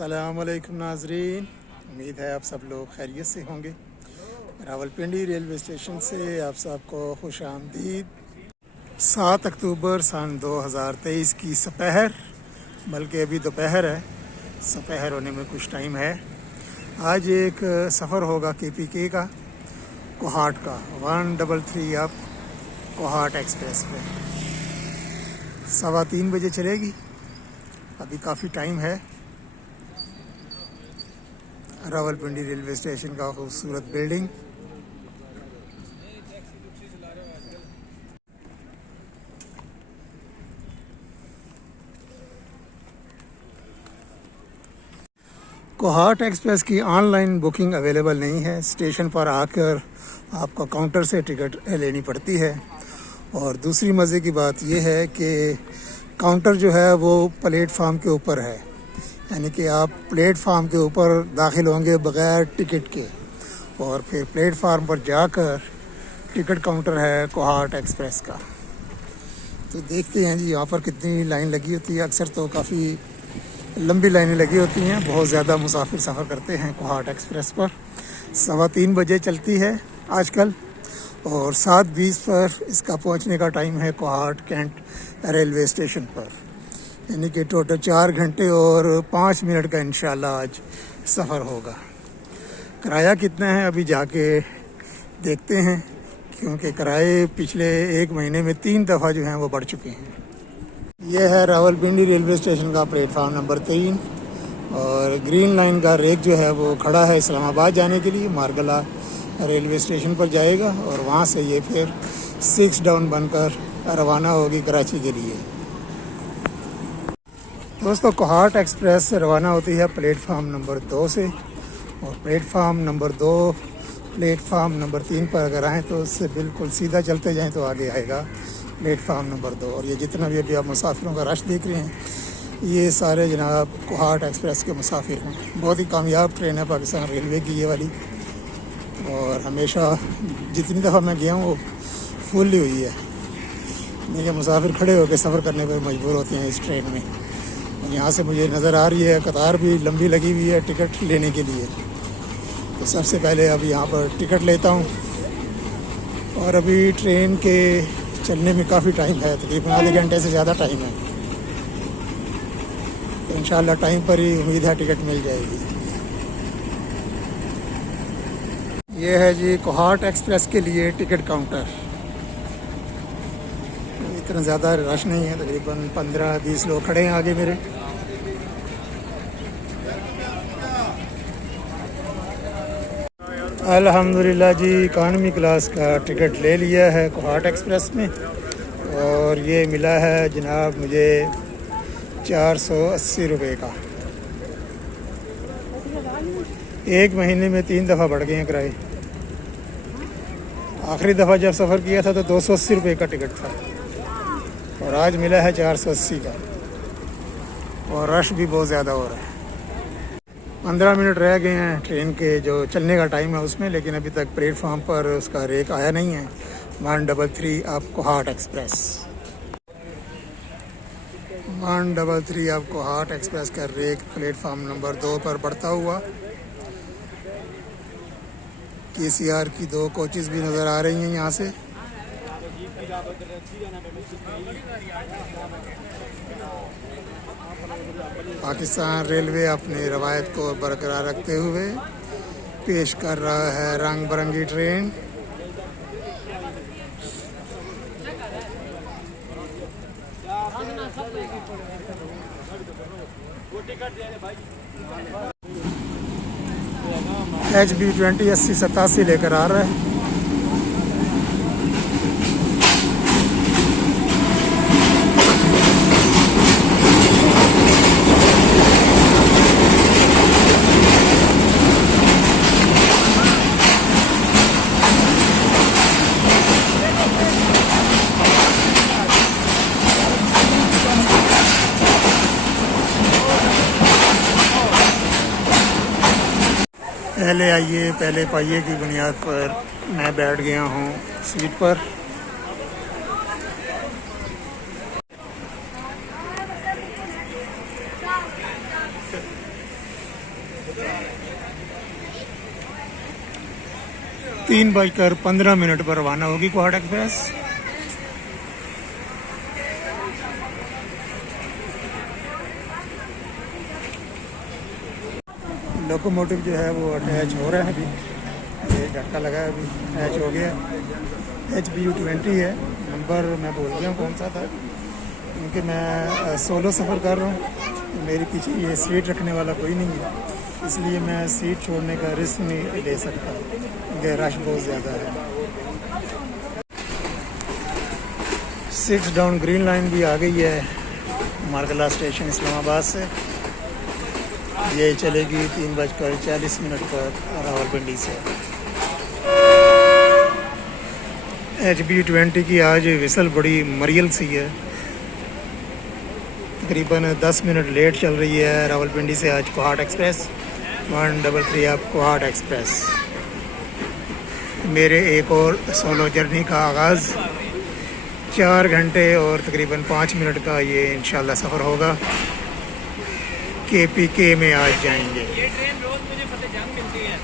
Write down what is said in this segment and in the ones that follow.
अस्सलामुअलैकुम नाजरीन, उम्मीद है आप सब लोग खैरियत से होंगे। रावलपिंडी रेलवे स्टेशन से आप सबको खुश आमदीद। 7 अक्टूबर सन 2023 की सपहर, बल्कि अभी दोपहर है, सपहर होने में कुछ टाइम है। आज एक सफ़र होगा KPK का, कोहाट का 133 अप कोहाट एक्सप्रेस पे 3:15 बजे चलेगी। अभी काफ़ी टाइम है। रावलपिंडी रेलवे स्टेशन का खूबसूरत बिल्डिंग। कोहाट एक्सप्रेस की ऑनलाइन बुकिंग अवेलेबल नहीं है। स्टेशन पर आकर आपको काउंटर से टिकट लेनी पड़ती है। और दूसरी मज़े की बात यह है कि काउंटर जो है वो प्लेटफार्म के ऊपर है, यानी कि आप प्लेटफार्म के ऊपर दाखिल होंगे बग़ैर टिकट के, और फिर प्लेटफार्म पर जाकर टिकट काउंटर है कोहाट एक्सप्रेस का। तो देखते हैं जी यहाँ पर कितनी लाइन लगी होती है। अक्सर तो काफ़ी लंबी लाइनें लगी होती हैं, बहुत ज़्यादा मुसाफिर सफ़र करते हैं कोहाट एक्सप्रेस पर। 3:15 बजे चलती है आजकल, और 7:20 पर इसका पहुंचने का टाइम है कोहाट कैंट रेलवे स्टेशन पर, यानी कि टोटल 4 घंटे और 5 मिनट का इंशाल्लाह आज सफ़र होगा। किराया कितना है अभी जाके देखते हैं, क्योंकि किराए पिछले 1 महीने में 3 दफ़ा जो हैं वो बढ़ चुके हैं। यह है रावलपिंडी रेलवे स्टेशन का प्लेटफार्म नंबर 3, और ग्रीन लाइन का रेक जो है वो खड़ा है इस्लामाबाद जाने के लिए। मारगला रेलवे स्टेशन पर जाएगा और वहाँ से ये फिर 6 डाउन बनकर रवाना होगी कराची के लिए। दोस्तों, कोहाट एक्सप्रेस से रवाना होती है प्लेटफार्म नंबर 2 से, और प्लेटफार्म नंबर 2 प्लेटफार्म नंबर 3 पर अगर आएँ तो उससे बिल्कुल सीधा चलते जाएँ तो आगे आएगा प्लेटफार्म नंबर 2। और ये जितना भी अभी आप मुसाफिरों का रश देख रहे हैं, ये सारे जनाब कोहाट एक्सप्रेस के मुसाफिर हैं। बहुत ही कामयाब ट्रेन है पाकिस्तान रेलवे की ये वाली, और हमेशा जितनी दफ़ा मैं गया हूँ वो फुल ही हुई है। देखिए, मुसाफिर खड़े होकर सफ़र करने पर मजबूर होते हैं इस ट्रेन में। और यहाँ से मुझे नज़र आ रही है कतार भी लंबी लगी हुई है टिकट लेने के लिए। तो सबसे पहले अब यहाँ पर टिकट लेता हूँ। और अभी ट्रेन के चलने में काफ़ी टाइम है, तकरीबन आधे घंटे से ज़्यादा टाइम है। तो इंशाल्लाह टाइम पर ही उम्मीद है टिकट मिल जाएगी। ये है जी कोहाट एक्सप्रेस के लिए टिकट काउंटर। इतना ज़्यादा रश नहीं है, तकरीबन 15-20 लोग खड़े हैं आगे मेरे। अल्हम्दुलिल्लाह जी, इकानमी क्लास का टिकट ले लिया है कोहाट एक्सप्रेस में, और ये मिला है जनाब मुझे 480 रुपये का। 1 महीने में 3 दफ़ा बढ़ गए हैं किराए। आखिरी दफ़ा जब सफ़र किया था तो 280 रुपये का टिकट था, और आज मिला है 480 का। और रश भी बहुत ज़्यादा हो रहा है। 15 मिनट रह गए हैं ट्रेन के जो चलने का टाइम है उसमें, लेकिन अभी तक प्लेटफार्म पर उसका रेक आया नहीं है। 133 up Kohat express, 133 up Kohat express का रेक प्लेटफार्म नंबर 2 पर बढ़ता हुआ। KCR की 2 कोचेज़ भी नज़र आ रही हैं यहाँ से। पाकिस्तान रेलवे अपनी रवायत को बरकरार रखते हुए पेश कर रहा है रंग बिरंगी ट्रेन। HB20 8087 लेकर आ रहा है। पहले आइए पहले पाइए की बुनियाद पर मैं बैठ गया हूँ सीट पर। 3:15 पर रवाना होगी कोहाट एक्सप्रेस। लोकोमोटिव जो है वो अटैच हो रहा है अभी, ये झटका लगा है, अभी अटैच हो गया। HBU20 है, नंबर मैं भूल गया कौन सा था, क्योंकि मैं सोलो सफ़र कर रहा हूँ, मेरे पीछे ये सीट रखने वाला कोई नहीं है, इसलिए मैं सीट छोड़ने का रिस्क नहीं ले सकता क्योंकि रश बहुत ज़्यादा है। 6 डाउन ग्रीन लाइन भी आ गई है मार्गला स्टेशन इस्लामाबाद से। ये चलेगी 3:40 पर रावलपिंडी से। HBU20 की आज विसल बड़ी मरियल सी है, तकरीबन 10 मिनट लेट चल रही है रावलपिंडी से आज कोहाट एक्सप्रेस 133 आप कोहाट एक्सप्रेस। मेरे एक और सोलो जर्नी का आगाज़ 4 घंटे और तकरीबन 5 मिनट का ये इंशाल्लाह सफ़र होगा। KPK में आज जाएंगे। ये ट्रेन रोज मुझे फतेहजंग मिलती है।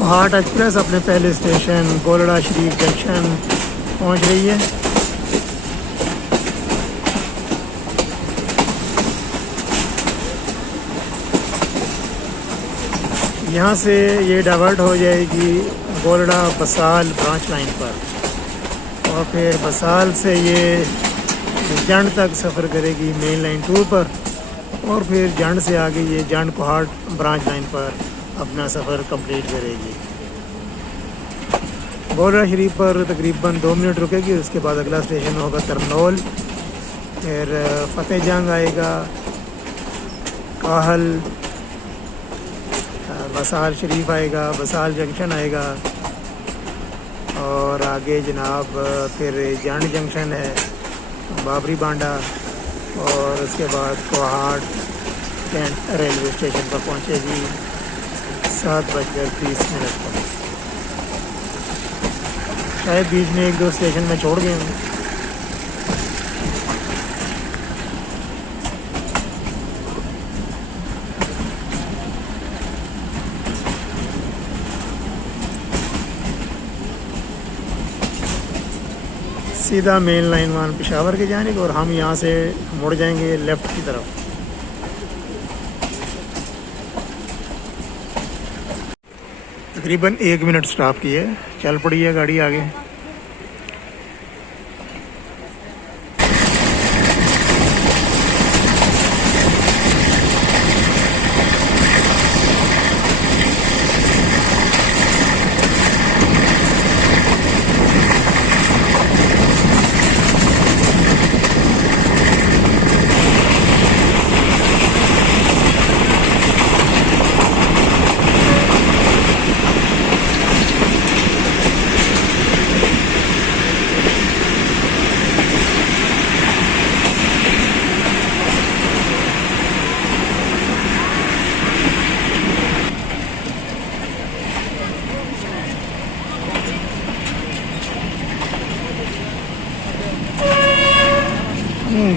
कोहाट एक्सप्रेस अपने पहले स्टेशन गोलड़ा शरीफ जंक्शन पहुंच रही है। यहाँ से ये डाइवर्ट हो जाएगी गोलड़ा बसाल ब्रांच लाइन पर और फिर बसाल से ये जंड तक सफ़र करेगी मेन लाइन 2 पर और फिर जंड से आगे ये जंड कोहाट ब्रांच लाइन पर अपना सफ़र कंप्लीट करेगी। गोलड़ा शरीफ पर तकरीबन 2 मिनट रुकेगी, उसके बाद अगला स्टेशन होगा तरनौल, फिर फतेहजंग आएगा, काहल, बसाल शरीफ आएगा, बसाल जंक्शन आएगा और आगे जनाब फिर जंड जंक्शन है, बाबरी बांडा और उसके बाद कोहाट कैंट रेलवे स्टेशन पर पहुँचेगी 7:30 पर। शायद बीच में 1-2 स्टेशन में छोड़ गए हूँ। सीधा मेन लाइन 1 पेशावर की जानिब और हम यहाँ से मुड़ जाएंगे लेफ़्ट की तरफ। तकरीबन 1 मिनट स्टॉप किए, चल पड़ी है गाड़ी आगे।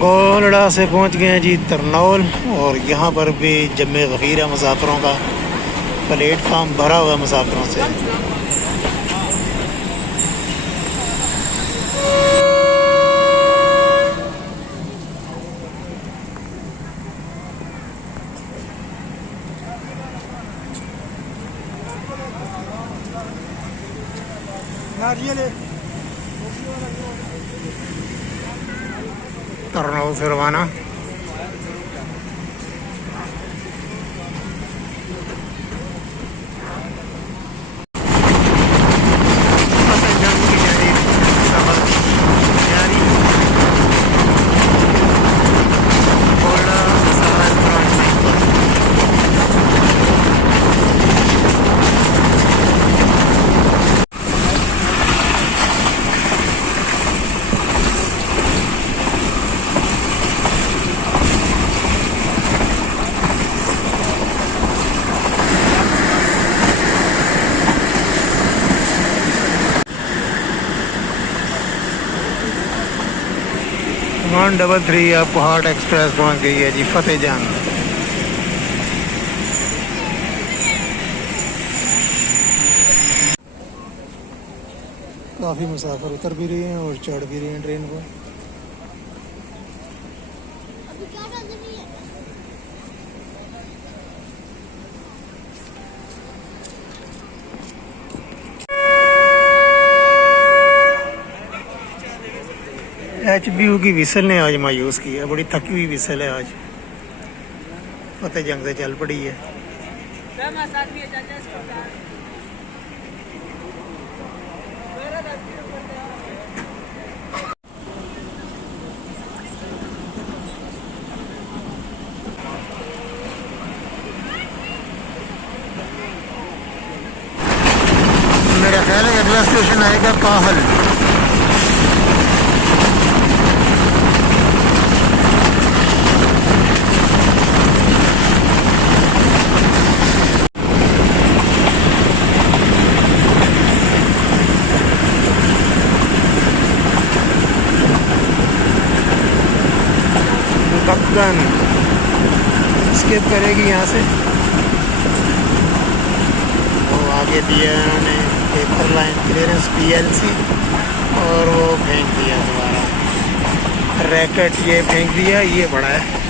गोलड़ा से पहुंच गए हैं जी तरनौल और यहाँ पर भी जम्मे गफ़ीर है मुसाफिरों का, प्लेटफार्म भरा हुआ मुसाफिरों से। तरनौल से रवाना। 133 अब कोहाट एक्सप्रेस पहुंच गई है जी फतेह जंग। काफ़ी मुसाफिर उतर भी रहे हैं और चढ़ भी रहे हैं ट्रेन को। HBU की विसल ने आज मायूस किया, बड़ी थकी हुई विसल है आज, फतेह जंग से चल पड़ी है। मेरा ख्याल है अगला स्टेशन आएगा काहल। गन स्किप करेगी यहाँ से। वो आगे दिया उन्होंने पेपर लाइन क्लियरेंस PLC और वो फेंक दिया दोबारा रैकेट, ये फेंक दिया, ये बड़ा है।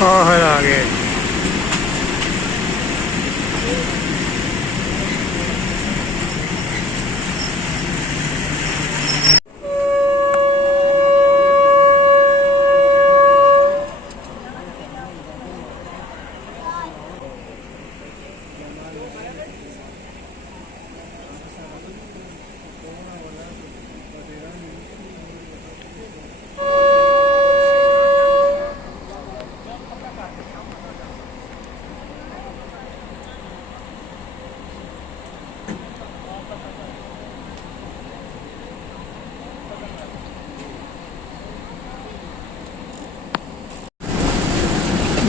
काहल आ गए।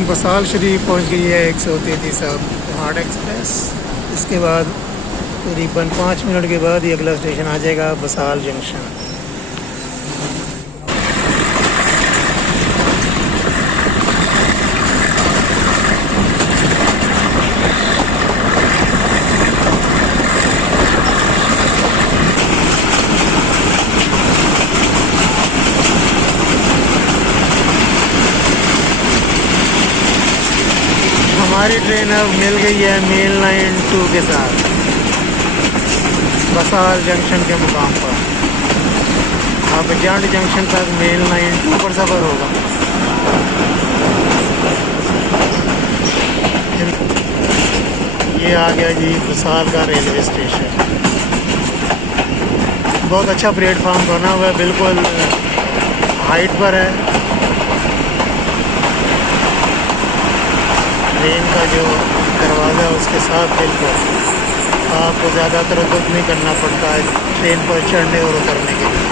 बसाल शरीफ पहुंच गई है 133 अब कोहाट एक्सप्रेस। इसके बाद करीबन 5 मिनट के बाद ही अगला स्टेशन आ जाएगा बसाल जंक्शन। हमारी ट्रेन अब मिल गई है मेल लाइन 2 के साथ बसाल जंक्शन के मुकाम पर। अब जंड जंक्शन तक मेल लाइन 2 पर सफ़र होगा। ये आ गया जी बसाल का रेलवे स्टेशन। बहुत अच्छा प्लेटफार्म बना हुआ है, बिल्कुल हाइट पर है। ट्रेन का जो दरवाज़ा उसके साथ बिल्कुल आपको ज़्यादा तरद्दुद नहीं करना पड़ता है ट्रेन पर चढ़ने और उतरने के लिए।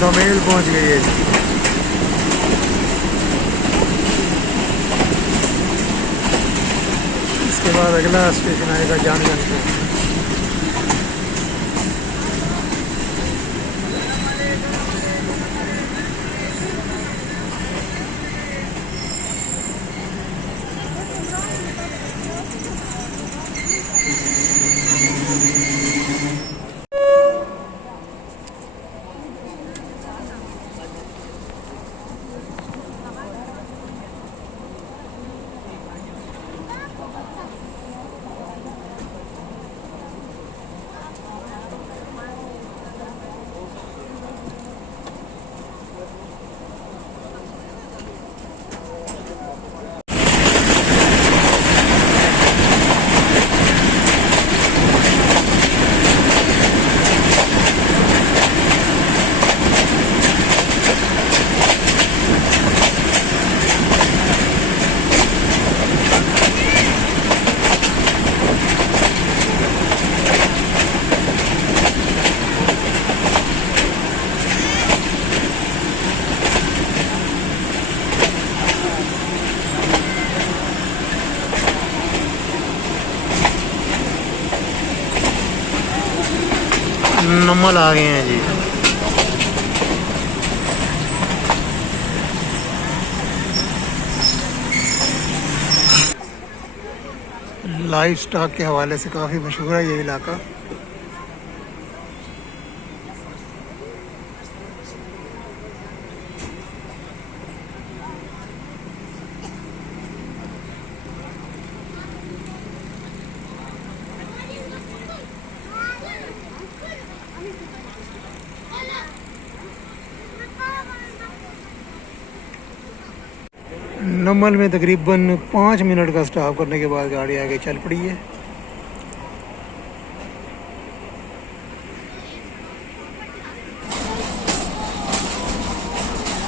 दमेल पहुंच गई है। इसके बाद अगला स्टेशन आएगा जामजंग। कमल आ गए हैं जी। लाइफ स्टॉक के हवाले से काफ़ी मशहूर है ये इलाका। 9 में तकरीबन 5 मिनट का स्टॉप करने के बाद गाड़ी आगे चल पड़ी है।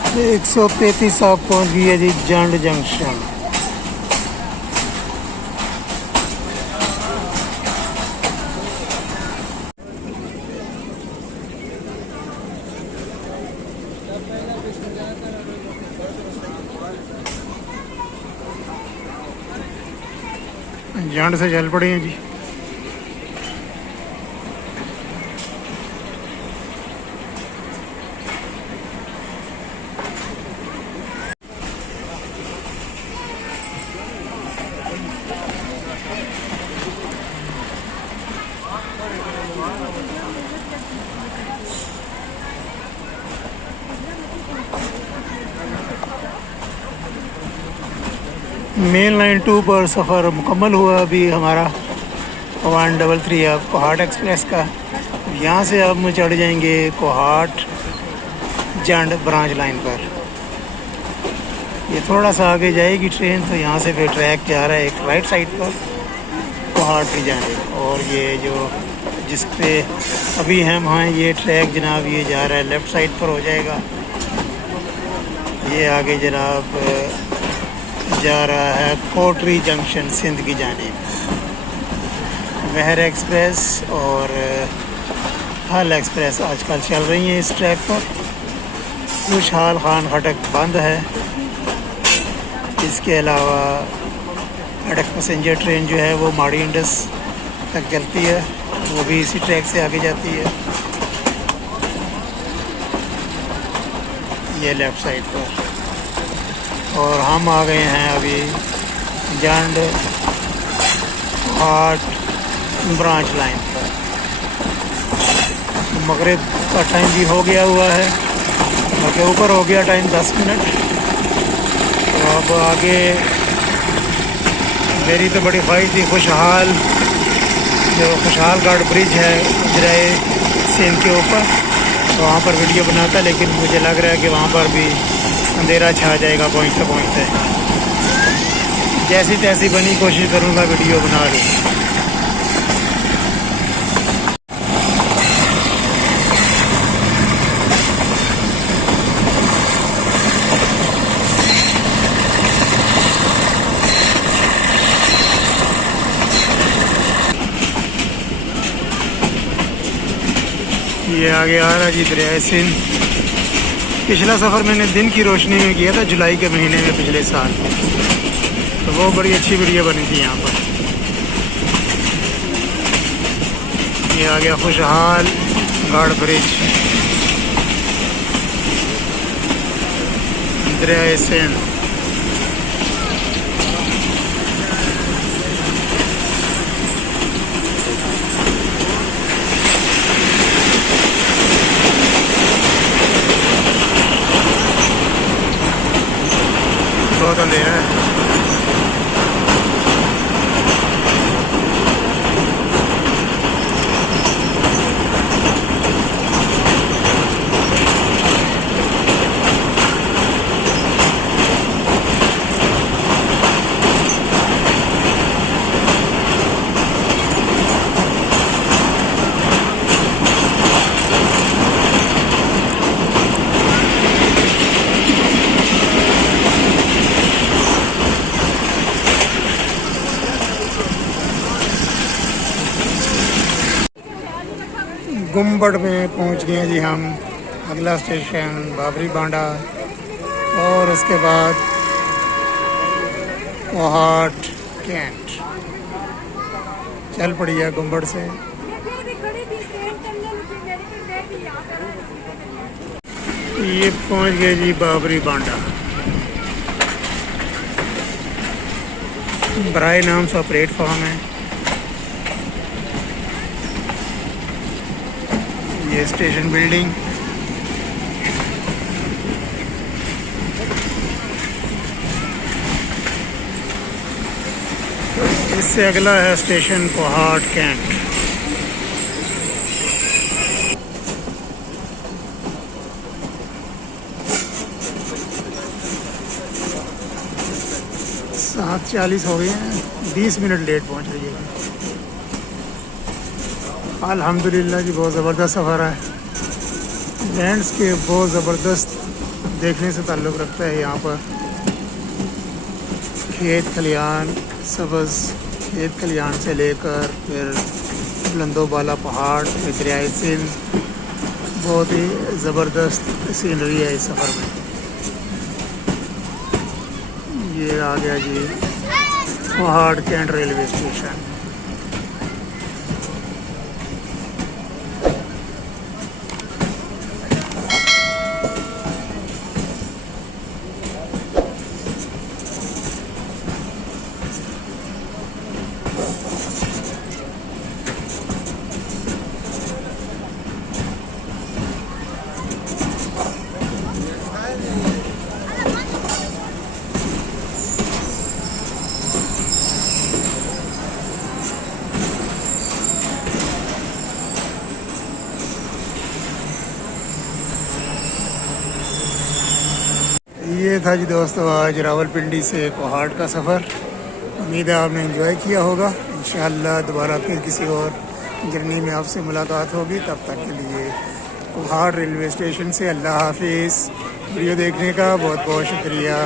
तो 133 आप पहुँच गई है जी जंड जंक्शन। जंड से चल पड़े हैं जी। मेन लाइन 2 पर सफ़र मुकम्मल हुआ अभी हमारा 133 अब कोहाट एक्सप्रेस का। यहाँ से अब हम चढ़ जाएंगे कोहाट जंड ब्रांच लाइन पर। ये थोड़ा सा आगे जाएगी ट्रेन, तो यहाँ से फिर ट्रैक जा रहा है एक राइट साइड पर कोहाट की जानिब। और ये जो जिस पे अभी हम हैं ये ट्रैक जनाब ये जा रहा है लेफ़्ट साइड पर हो जाएगा। ये आगे जनाब जा रहा है कोटरी जंक्शन सिंध की जानिब। महर एक्सप्रेस और हल एक्सप्रेस आजकल चल रही हैं इस ट्रैक पर। खुशहाल खान खटक बंद है। इसके अलावा खटक पैसेंजर ट्रेन जो है वो माड़ी इंडस तक चलती है, वो भी इसी ट्रैक से आगे जाती है। ये लेफ़्ट साइड पर। और हम आ गए हैं अभी जंड कोहाट ब्रांच लाइन पर। मगरिब का टाइम भी हो गया हुआ है, के ऊपर हो गया टाइम 10 मिनट। तो अब आगे मेरी तो बड़ी ख्वाहिश थी खुशहाल जो खुशहालगढ़ ब्रिज है उजराए सिंध के ऊपर, तो वहाँ पर वीडियो बनाता, लेकिन मुझे लग रहा है कि वहाँ पर भी अंधेरा छा जाएगा पहुँचते पहुँचते। जैसी तैसी बनी कोशिश करूँगा वीडियो बना लूँ। ये आगे आ रहा जी दरिया सिंध। पिछला सफ़र मैंने दिन की रोशनी में किया था जुलाई के महीने में पिछले साल, तो वो बड़ी अच्छी वीडियो बनी थी यहाँ पर। ये आ गया खुशहाल गढ़ ब्रिज दरिया सिंध। बहुत अंधेरा है। गुम्बड़ में पहुंच गए जी हम। अगला स्टेशन बाबरी बांडा और उसके बाद कोहाट कैंट। चल पड़ी है गुम्बड़ से। ये पहुंच गए जी बाबरी बांडा। बराए नाम सा प्लेटफॉर्म है। ये स्टेशन बिल्डिंग, इससे अगला है स्टेशन कोहाट कैंट। सात 40 हो गए हैं, 20 मिनट लेट पहुंच रही है। अल्हम्दुलिल्लाह जी, बहुत ज़बरदस्त सफ़र है। लैंडस्केप बहुत ज़बरदस्त देखने से ताल्लुक़ रखता है। यहाँ पर खेत खलियान, सब्ज़ खेत खलियान से लेकर फिर बुलंदोबाला पहाड़, फिर दरियाए सिंध, बहुत ही ज़बरदस्त सीनरी है इस सफ़र में। ये आ गया जी कोहाट कैंट रेलवे स्टेशन। ये था जी दोस्तों आज रावलपिंडी से कोहाट का सफ़र। उम्मीद है आपने एंजॉय किया होगा। इंशाअल्लाह दोबारा फिर किसी और जर्नी में आपसे मुलाकात होगी। तब तक के लिए कोहाट रेलवे स्टेशन से अल्लाह हाफिज़। वीडियो देखने का बहुत बहुत शुक्रिया।